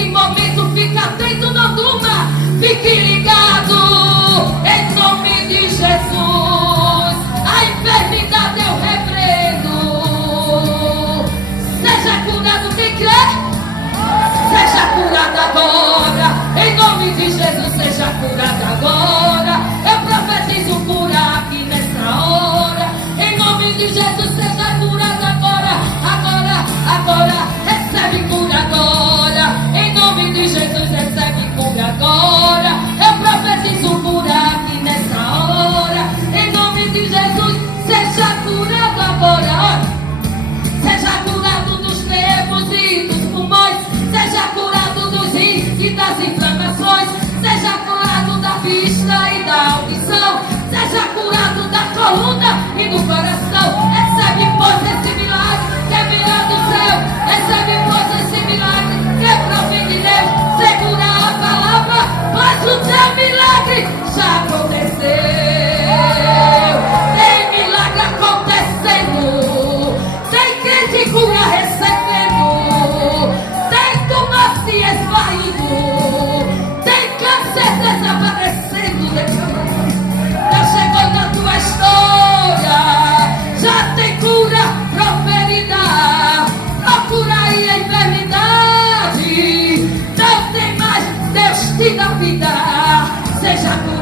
nesse momento, fica atento, não durma, fique ligado, em nome de Jesus. A enfermidade eu repreendo. Seja curado quem crê, seja curado agora, em nome de Jesus, seja curado agora. Eu profetizo cura aqui nessa hora, em nome de Jesus, seja curado agora, agora, agora, recebe cura agora, em nome de Jesus, recebe cura agora. Eu profetizo cura aqui nessa hora, em nome de Jesus, seja curado agora. Seja curado dos nervos e dos pulmões, seja curado dos rins e das inflamações, seja curado da vista e da audição, seja curado da coluna e do coração. Recebe pois esse milagre que é milagre do céu, recebe pois esse milagre que é provém de Deus. Segura a palavra, mas o teu milagre já aconteceu. Tem milagre acontecendo, tem crente cura recebendo, tem tumor se esvaindo, tem câncer desaparecendo. Deus chegou na tua história, já tem cura proferida. Procura aí a enfermidade, não tem mais, Deus te dá vida. Seja curado.